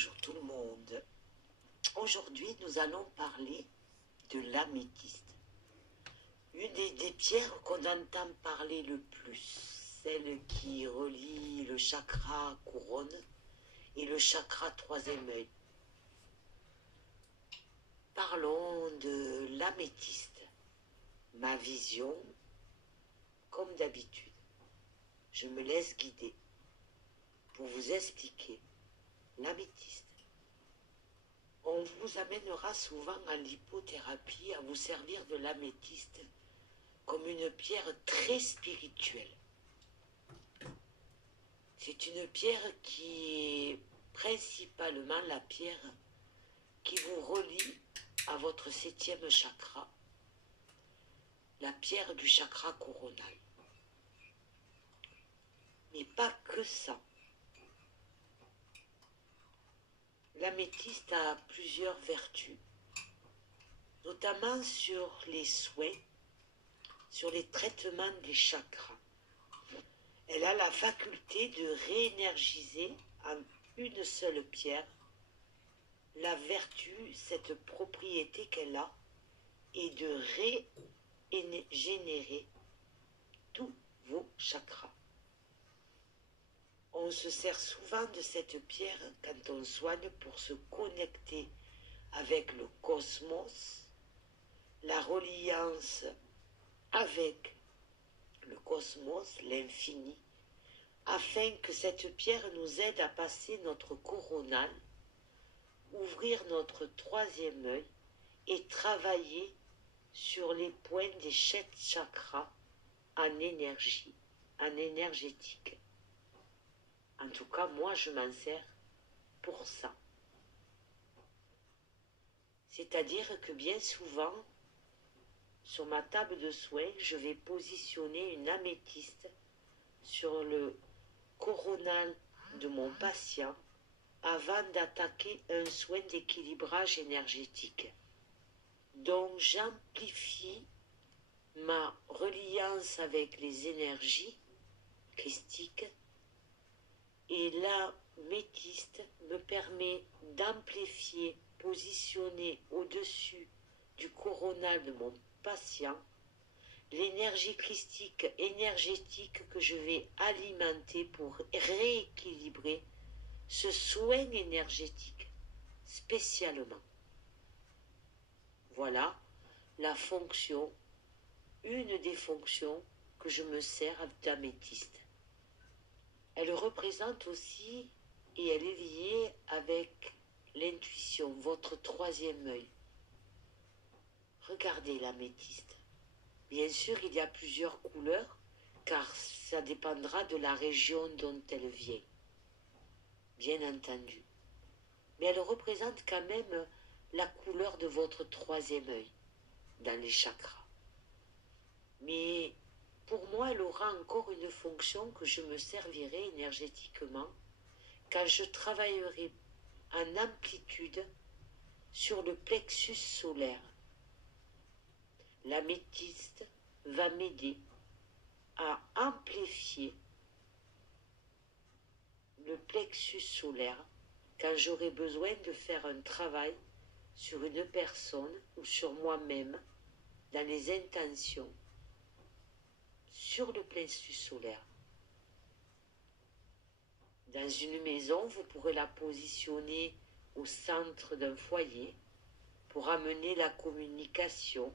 Bonjour tout le monde. Aujourd'hui, nous allons parler de l'améthyste. Une des pierres qu'on entend parler le plus, celle qui relie le chakra couronne et le chakra troisième œil. Parlons de l'améthyste. Ma vision, comme d'habitude, je me laisse guider pour vous expliquer l'améthyste. On vous amènera souvent à l'hypothérapie à vous servir de l'améthyste comme une pierre très spirituelle. C'est une pierre qui est principalement la pierre qui vous relie à votre septième chakra, la pierre du chakra coronal. Mais pas que ça. L'améthyste a plusieurs vertus, notamment sur les soins, sur les traitements des chakras. Elle a la faculté de réénergiser en une seule pierre la vertu, cette propriété qu'elle a, et de régénérer tous vos chakras. On se sert souvent de cette pierre quand on soigne pour se connecter avec le cosmos, la reliance avec le cosmos, l'infini, afin que cette pierre nous aide à passer notre coronal, ouvrir notre troisième œil et travailler sur les points des 7 chakras en énergie, en énergétique. En tout cas, moi, je m'en sers pour ça. C'est-à-dire que bien souvent, sur ma table de soins, je vais positionner une améthyste sur le coronal de mon patient avant d'attaquer un soin d'équilibrage énergétique. Donc, j'amplifie ma reliance avec les énergies christiques. Et l'améthyste me permet d'amplifier, positionner au-dessus du coronal de mon patient l'énergie christique énergétique que je vais alimenter pour rééquilibrer ce soin énergétique spécialement. Voilà la fonction, une des fonctions que je me sers d'améthyste. Elle représente aussi, et elle est liée avec l'intuition, votre troisième œil. Regardez l'améthyste. Bien sûr, il y a plusieurs couleurs, car ça dépendra de la région dont elle vient, bien entendu. Mais elle représente quand même la couleur de votre troisième œil dans les chakras. Mais pour moi, elle aura encore une fonction que je me servirai énergétiquement quand je travaillerai en amplitude sur le plexus solaire. L'améthyste va m'aider à amplifier le plexus solaire quand j'aurai besoin de faire un travail sur une personne ou sur moi-même dans les intentions sur le plexus solaire. Dans une maison, vous pourrez la positionner au centre d'un foyer pour amener la communication,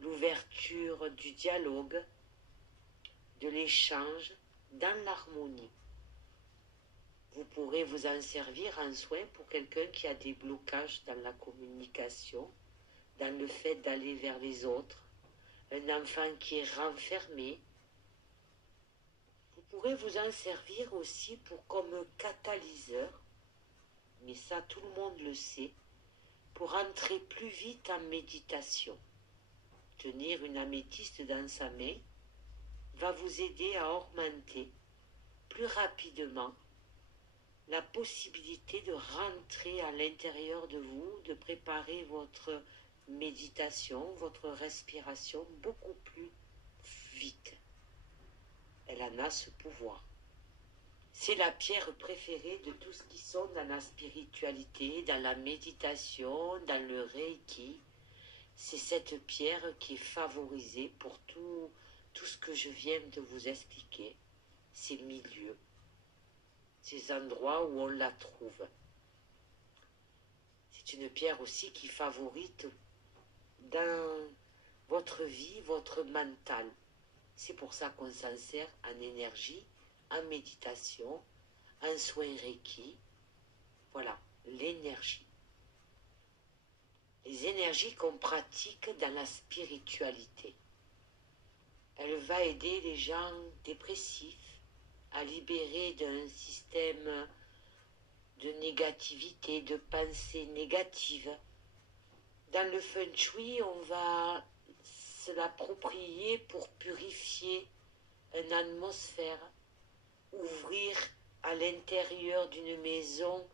l'ouverture du dialogue, de l'échange dans l'harmonie. Vous pourrez vous en servir en soin pour quelqu'un qui a des blocages dans la communication, dans le fait d'aller vers les autres, un enfant qui est renfermé. Vous pourrez vous en servir aussi comme catalyseur, mais ça tout le monde le sait, pour entrer plus vite en méditation. Tenir une améthyste dans sa main va vous aider à augmenter plus rapidement la possibilité de rentrer à l'intérieur de vous, de préparer votre méditation, votre respiration beaucoup plus vite. Elle en a ce pouvoir. C'est la pierre préférée de tous ceux qui sont dans la spiritualité, dans la méditation, dans le Reiki. C'est cette pierre qui est favorisée pour tout ce que je viens de vous expliquer, ces milieux, ces endroits où on la trouve. C'est une pierre aussi qui favorise dans votre vie, votre mental. C'est pour ça qu'on s'en sert en énergie, en méditation, en soins Reiki. Voilà, l'énergie. Les énergies qu'on pratique dans la spiritualité. Elle va aider les gens dépressifs à libérer d'un système de négativité, de pensée négative. Dans le feng shui, on va se l'approprier pour purifier une atmosphère, ouvrir à l'intérieur d'une maison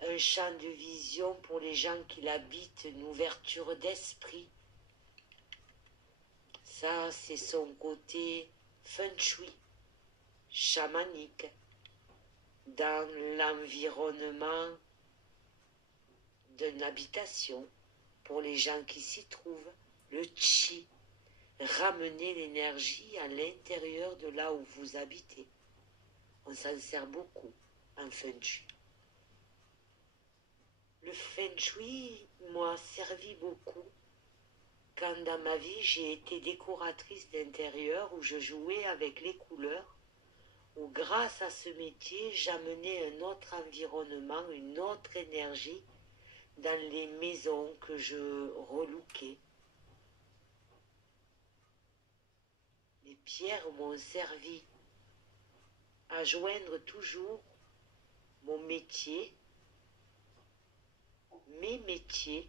un champ de vision pour les gens qui l'habitent, une ouverture d'esprit. Ça, c'est son côté feng shui, chamanique, dans l'environnement d'une habitation, pour les gens qui s'y trouvent, le chi, ramener l'énergie à l'intérieur de là où vous habitez. On s'en sert beaucoup en feng shui. Le feng shui m'a servi beaucoup quand dans ma vie j'ai été décoratrice d'intérieur, où je jouais avec les couleurs, où grâce à ce métier j'amenais un autre environnement, une autre énergie dans les maisons que je relookais. Les pierres m'ont servi à joindre toujours mon métier, mes métiers,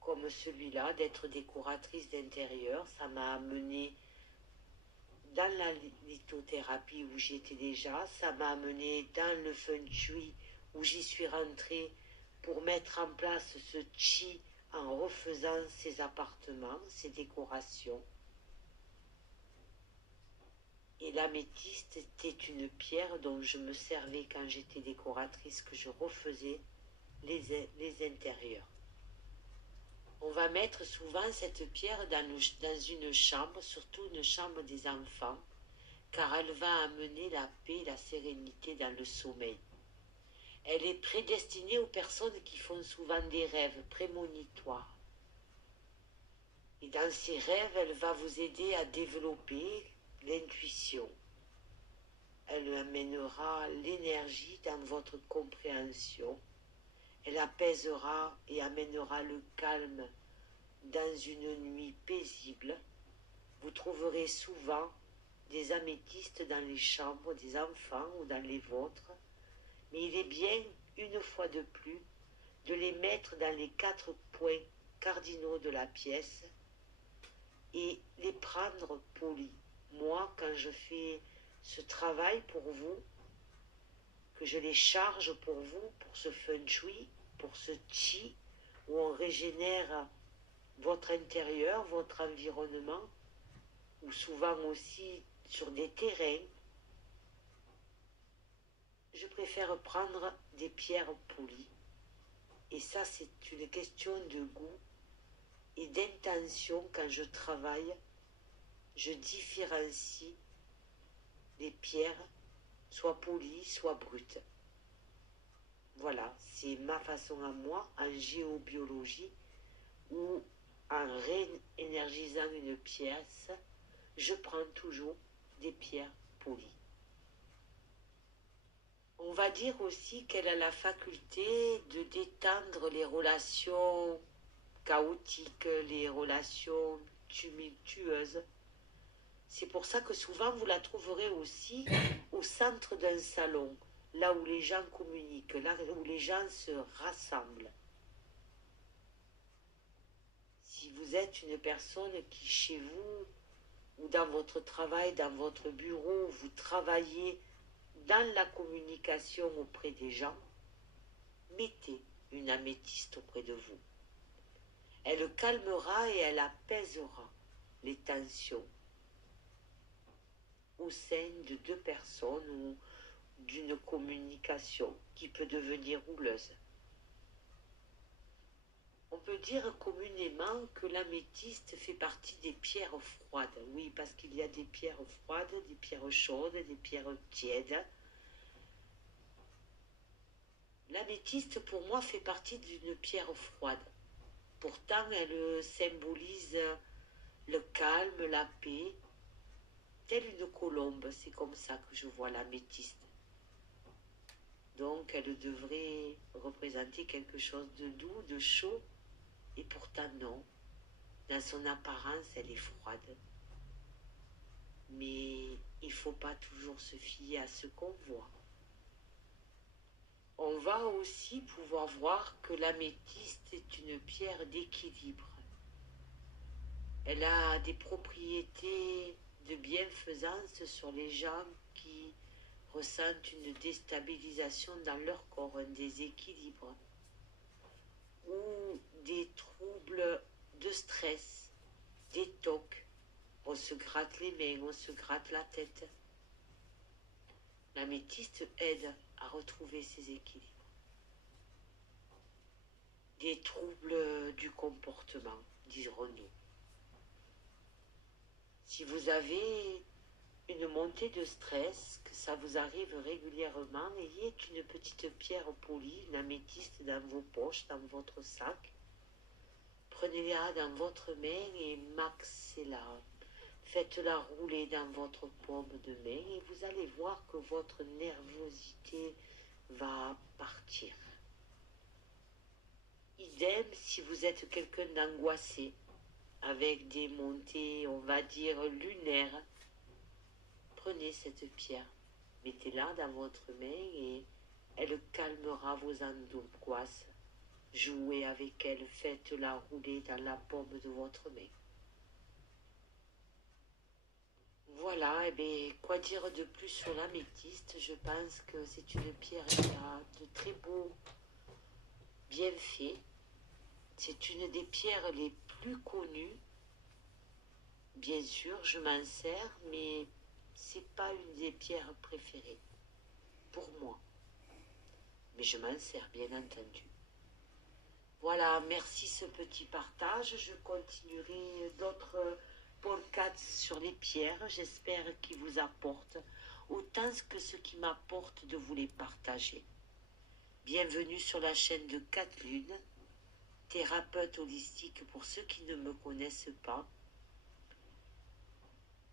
comme celui-là, d'être décoratrice d'intérieur. Ça m'a amené dans la lithothérapie où j'y étais déjà, ça m'a amené dans le feng shui où j'y suis rentrée pour mettre en place ce chi en refaisant ces appartements, ces décorations. Et l'améthyste était une pierre dont je me servais quand j'étais décoratrice, que je refaisais les intérieurs. On va mettre souvent cette pierre dans une chambre, surtout une chambre des enfants, car elle va amener la paix et la sérénité dans le sommeil. Elle est prédestinée aux personnes qui font souvent des rêves prémonitoires. Et dans ces rêves, elle va vous aider à développer l'intuition. Elle amènera l'énergie dans votre compréhension. Elle apaisera et amènera le calme dans une nuit paisible. Vous trouverez souvent des améthystes dans les chambres des enfants ou dans les vôtres, mais il est bien, une fois de plus, de les mettre dans les 4 points cardinaux de la pièce et les prendre polis. Moi, quand je fais ce travail pour vous, que je les charge pour vous, pour ce feng shui, pour ce chi, où on régénère votre intérieur, votre environnement, ou souvent aussi sur des terrains, je préfère prendre des pierres polies. Et ça, c'est une question de goût et d'intention. Quand je travaille, je différencie les pierres, soit polies, soit brutes. Voilà, c'est ma façon à moi, en géobiologie, ou en réénergisant une pièce, je prends toujours des pierres polies. On va dire aussi qu'elle a la faculté de détendre les relations chaotiques, les relations tumultueuses. C'est pour ça que souvent vous la trouverez aussi au centre d'un salon, là où les gens communiquent, là où les gens se rassemblent. Si vous êtes une personne qui, chez vous, ou dans votre travail, dans votre bureau, vous travaillez dans la communication auprès des gens, mettez une améthyste auprès de vous. Elle calmera et elle apaisera les tensions au sein de 2 personnes d'une communication qui peut devenir houleuse. On peut dire communément que l'améthyste fait partie des pierres froides. Oui, parce qu'il y a des pierres froides, des pierres chaudes, des pierres tièdes. L'améthyste, pour moi, fait partie d'une pierre froide. Pourtant, elle symbolise le calme, la paix, telle une colombe. C'est comme ça que je vois l'améthyste. Donc, elle devrait représenter quelque chose de doux, de chaud, et pourtant non. Dans son apparence, elle est froide. Mais il ne faut pas toujours se fier à ce qu'on voit. On va aussi pouvoir voir que l'améthyste est une pierre d'équilibre. Elle a des propriétés de bienfaisance sur les gens qui ressentent une déstabilisation dans leur corps, un déséquilibre, ou des troubles de stress, des tocs. On se gratte les mains, on se gratte la tête. L'améthyste aide à retrouver ses équilibres. Des troubles du comportement, dirons-nous. Si vous avez une montée de stress, que ça vous arrive régulièrement, ayez une petite pierre polie, une améthyste dans vos poches, dans votre sac. Prenez-la dans votre main et maxez-la. Faites-la rouler dans votre paume de main et vous allez voir que votre nervosité va partir. Idem si vous êtes quelqu'un d'angoissé, avec des montées, on va dire, lunaires. Prenez cette pierre, mettez-la dans votre main et elle calmera vos angoisses. Jouez avec elle, faites-la rouler dans la paume de votre main. Voilà, et bien, quoi dire de plus sur l'améthyste? Je pense que c'est une pierre qui a de très beaux bienfaits. C'est une des pierres les plus connues. Bien sûr, je m'en sers, mais c'est pas une des pierres préférées pour moi. Mais je m'en sers, bien entendu. Voilà, merci ce petit partage. Je continuerai d'autres podcasts sur les pierres. J'espère qu'ils vous apportent autant que ce qui m'apporte de vous les partager. Bienvenue sur la chaîne de Cat Lune, thérapeute holistique pour ceux qui ne me connaissent pas.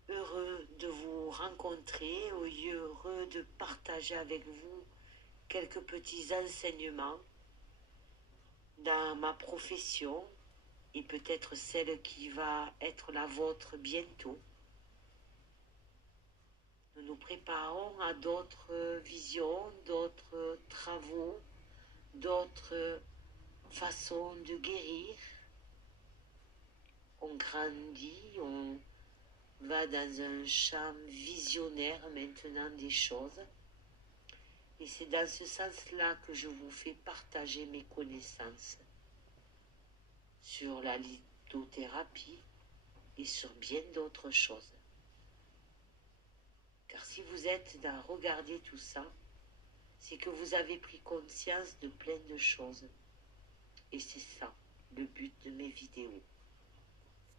Heureux de vous rencontrer, heureux de partager avec vous quelques petits enseignements dans ma profession et peut-être celle qui va être la vôtre bientôt. Nous nous préparons à d'autres visions, d'autres travaux, d'autres façons de guérir. On grandit, on va dans un champ visionnaire maintenant des choses. Et c'est dans ce sens-là que je vous fais partager mes connaissances sur la lithothérapie et sur bien d'autres choses. Car si vous êtes à regarder tout ça, c'est que vous avez pris conscience de plein de choses. Et c'est ça le but de mes vidéos.